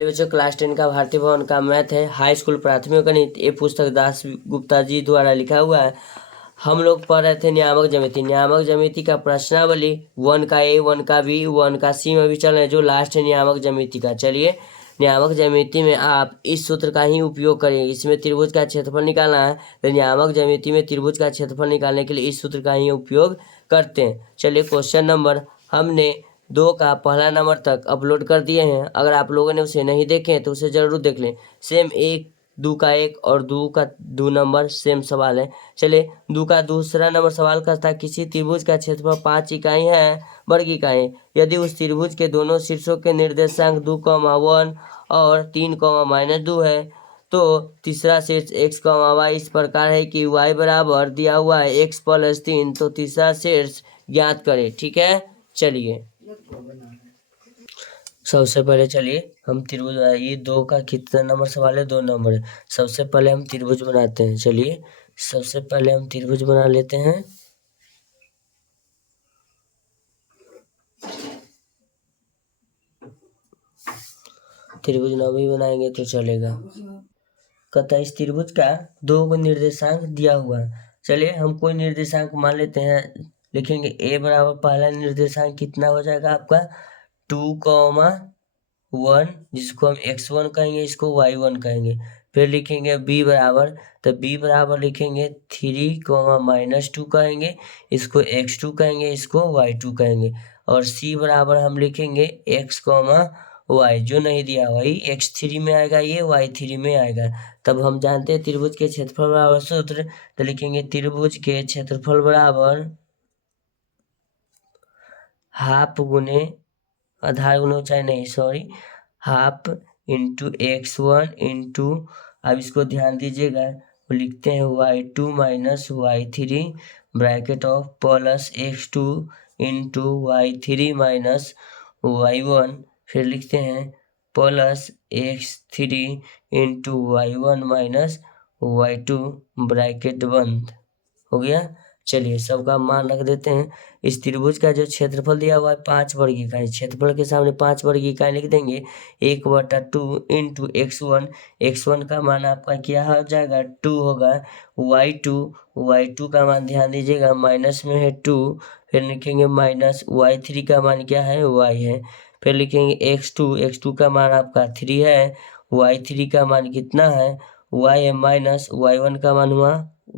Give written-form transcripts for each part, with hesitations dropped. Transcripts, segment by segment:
बच्चों क्लास 10 का भारतीय भवन का मैथ है, हाई स्कूल प्राथमिक गणित। ये पुस्तक दास गुप्ता जी द्वारा लिखा हुआ है। हम लोग पढ़ रहे थे नियामक ज्यामिति। नियामक ज्यामिति का प्रश्नावली 1 का ए, 1 का बी, 1 का सी में भी चल रहे हैं, जो लास्ट है नियामक ज्यामिति का। चलिए, नियामक ज्यामिति में आप इस सूत्र का ही उपयोग करेंगे। इसमें त्रिभुज का क्षेत्रफल निकालना है, तो नियामक ज्यामिति में त्रिभुज का क्षेत्रफल निकालने के लिए इस सूत्र का ही उपयोग करते हैं। चलिए, क्वेश्चन नंबर हमने 2 का पहला नंबर तक अपलोड कर दिए हैं। अगर आप लोगों ने उसे नहीं देखे हैं तो उसे जरूर देख लें। सेम 1, 2 का 1 और 2 का 2 नंबर सेम सवाल है। चलिए, 2 का दूसरा नंबर सवाल करता है, किसी त्रिभुज का क्षेत्रफल 5 इकाई है, वर्ग इकाई। यदि उस त्रिभुज के दोनों शीर्षों के निर्देशांक 2,1 और 3,-2 है, तो तीसरा शीर्ष x, y इस प्रकार है कि y बराबर दिया हुआ है x + 3, तो तीसरा शीर्ष ज्ञात करें। ठीक है, चलिए सबसे पहले चलिए हम त्रिभुज ये 2 का कितना नंबर सवाल है? 2 नंबर है। सबसे पहले हम त्रिभुज बनाते हैं। चलिए, सबसे पहले हम त्रिभुज बना लेते हैं। त्रिभुज ना भी बनाएंगे तो चलेगा। कहता है इस त्रिभुज का 2 निर्देशांक दिया हुआ है। चलिए, हम कोई निर्देशांक मान लेते हैं। लिखेंगे a बराबर पहला निर्देशांक कितना हो जाएगा आपका? 2,1, जिसको हम x1 कहेंगे, इसको y1 कहेंगे। फिर लिखेंगे b बराबर, तो b बराबर लिखेंगे 3,-2 कहेंगे, इसको x2 कहेंगे, इसको y2 कहेंगे। और c बराबर हम लिखेंगे x, y, जो नहीं दिया वही x3 में आएगा, ये y3 में आएगा। तब हम जानते हैं त्रिभुज के क्षेत्रफल बराबर सूत्र, तो लिखेंगे त्रिभुज के क्षेत्रफल बराबर हाफ गुने आधार गुने ऊंचाई नहीं, sorry, half into x1 into, अब इसको ध्यान दीजिएगा, वो लिखते हैं y2 - y3 bracket of plus x2 into y3 - y1, फिर लिखते हैं plus x3 into y1 - y2 bracket बंद। हो गया। चलिए, सबका मान रख देते हैं। इस त्रिभुज का जो क्षेत्रफल दिया हुआ है 5 वर्ग इकाई, क्षेत्रफल के सामने 5 वर्ग इकाई लिख देंगे। 1/2 इंटू x1 का मान आपका क्या हो जाएगा? 2 होगा। y2 का मान ध्यान दीजिएगा, माइनस में है 2। फिर लिखेंगे माइनस y3 का मान क्या है? y है। फिर लिखेंगे x2 का मान आपका 3 है। y3 का मान कितना है? y है, माइनस y1 का मान हुआ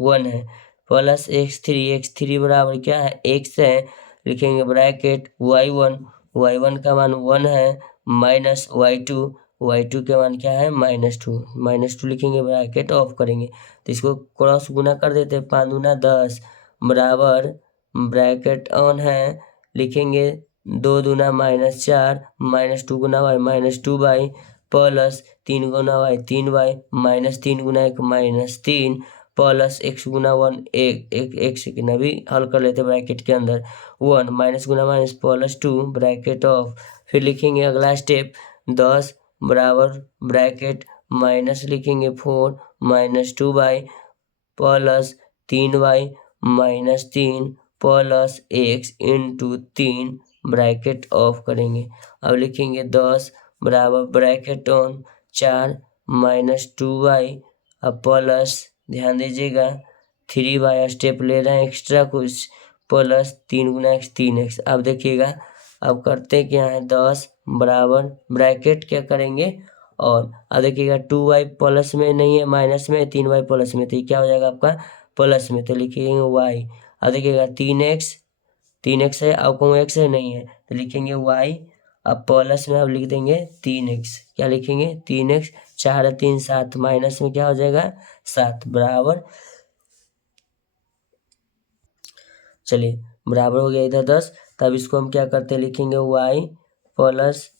1 है, प्लस x3 बराबर क्या है? x है। लिखेंगे ब्रैकेट y1 का मान 1 है, माइनस y2 के मान क्या है? -2 लिखेंगे, ब्रैकेट ऑफ करेंगे। तो इसको क्रॉस गुना कर देते हैं, 5 दूना 10 बराबर ब्रैकेट ऑन है। लिखेंगे 2 दूना -4, -2 गुना y -2y, प्लस 3 गुना y 3y, -3 गुना 1 -3, प्लस x गुना 1 एक सेकेंड अभी हल कर लेते ब्रैकेट के अंदर। 1 minus Guna minus plus 2 bracket of. फिर लिखेंगे अगला स्टेप 10 बराबर ब्रैकेट माइनस लिखेंगे 4 -2y plus 3y -3 plus x into 3 bracket of करेंगे। अब लिखेंगे 10 बराबर ब्रैकेट ऑन 4 -2y अब प्लस, ध्यान दीजिएगा 3y स्टेप ले रहे हैं एक्स्ट्रा कुछ, प्लस 3 गुना x 3x। अब देखिएगा, अब करते क्या है? 10 बराबर ब्रैकेट क्या करेंगे? और अब देखिएगा 2y प्लस में नहीं है, माइनस में, 3y प्लस में, तो ये क्या हो जाएगा आपका? प्लस में, तो लिखेंगे y। अब देखिएगा 3x है, अब कौन x है? नहीं है, तो लिखेंगे y। अब प्लस में अब लिख देंगे 3x, क्या लिखेंगे? 3x, 4 3 7, माइनस में क्या हो जाएगा? 7 बराबर, चलिए बराबर हो गया इधर 10। तब इसको हम क्या करते हैं? लिखेंगे y प्लस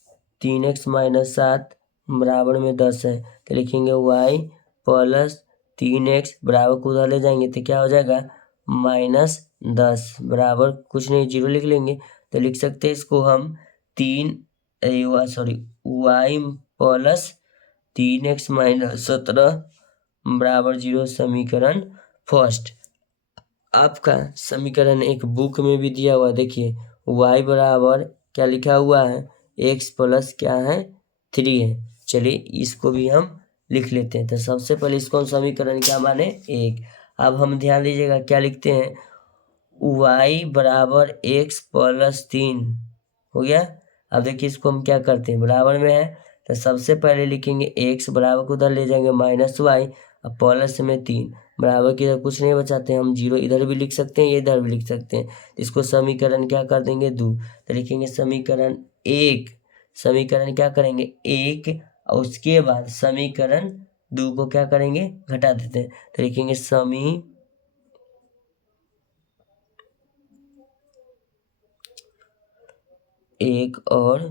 3x - 7 बराबर में 10 है, तो लिखेंगे y प्लस 3x बराबर को उधर ले जाएंगे तो क्या हो जाएगा? -10 बराबर कुछ नहीं, 0 लिख लेंगे। तो लिख सकते हैं इसको हम y प्लस 3x - 17 बराबर 0 समीकरण फर्स्ट। आपका समीकरण एक बुक में भी दिया हुआ है, देखिए y बराबर क्या लिखा हुआ है? x प्लस क्या है? 3 है। चलिए इसको भी हम लिख लेते हैं। तो सबसे पहले इसको समीकरण क्या माने 1। अब हम ध्यान दीजिएगा क्या लिखते हैं, y बराबर x प्लस 3 हो गया। अब देखिए इसको हम क्या करते हैं, बराबर में है तो सबसे पहले लिखेंगे x बराबर को उधर ले जाएंगे माइनस वाई, अब प्लस में 3 बराबर की इधर कुछ नहीं बचाते हैं हम, 0 इधर भी लिख सकते हैं, ये इधर भी लिख सकते हैं। इसको समीकरण क्या कर देंगे 2, तो लिखेंगे समीकरण 1, समीकरण क्या करेंगे 1 और उसके बाद समीकरण 2 को क्या करेंगे घटा देते हैं, तो लिखेंगे समी 1 और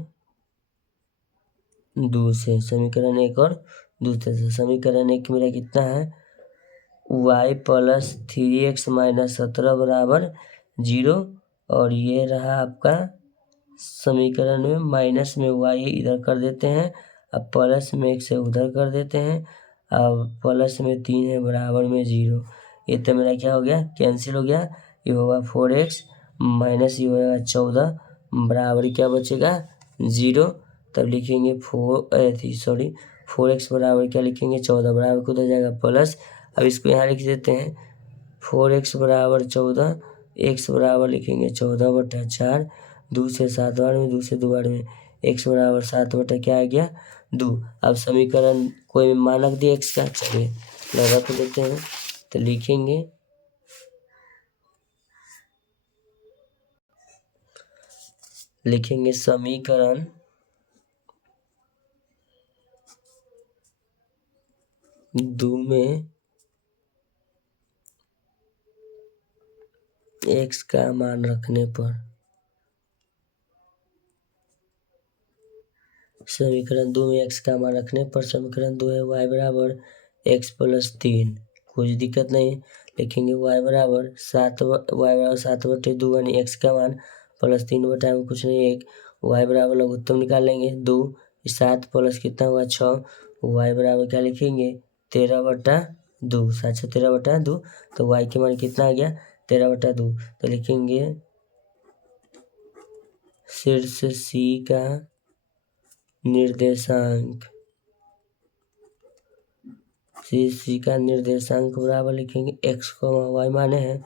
2 से, समीकरण 1 और 2 से समीकरण 1 मेरा कितना है y प्लस 3x माइनस 17 बराबर 0, और ये रहा आपका समीकरण में माइनस में y इधर कर देते हैं, अब प्लस में 1 से उधर कर देते हैं, अब प्लस में 3 है बराबर में 0। ये तो मेरा क्या हो गया कैंसिल हो गया, ये होगा 4x माइनस ये होगा 14 बराबर क्या बचेगा 0। तब लिखेंगे 4x बराबर क्या लिखेंगे 14 बराबर को उधर जाएगा प्लस, अब इसको यहाँ लिख देते हैं 4x बराबर 14, x बराबर लिखेंगे 14/4, 2 से 7 बार में 2 से 2 बार में x बराबर 7 क्या आ गया 2। अब समीकरण कोई मानक दिए x का, चलिए लगा तो देते हैं, तो लिखेंगे समीकरण 2 में x का मान रखने पर, समीकरण 2 में x का मान रखने पर समीकरण 2 है y बराबर x प्लस 3, कुछ दिक्कत नहीं, लिखेंगे y बराबर 7/2 यानी x का मान प्लस 3 में कुछ नहीं 1, y बराबर लघुत्तम निकाल लेंगे 2, 7 प्लस कितना हुआ 6, y बराबर क्या लिखेंगे 13/2, 7 13/2, तो y के मान कितना आ गया 13/2, तो लिखेंगे शीर्ष C का निर्देशांक, सी का निर्देशांक बराबर लिखेंगे x, y माने हैं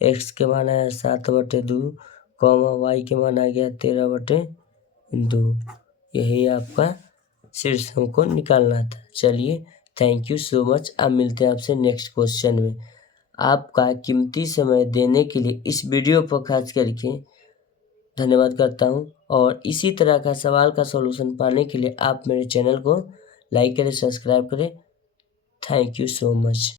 x के मान आया 7/2, y के मान आ गया 13/2, यही आपका शीर्ष हमको निकालना था। चलिए थैंक यू सो मच, अब मिलते हैं आपसे नेक्स्ट क्वेश्चन में। आपका कीमती समय देने के लिए इस वीडियो पर खास करके धन्यवाद करता हूं, और इसी तरह का सवाल का सॉल्यूशन पाने के लिए आप मेरे चैनल को लाइक करें, सब्सक्राइब करें। Thank you so much.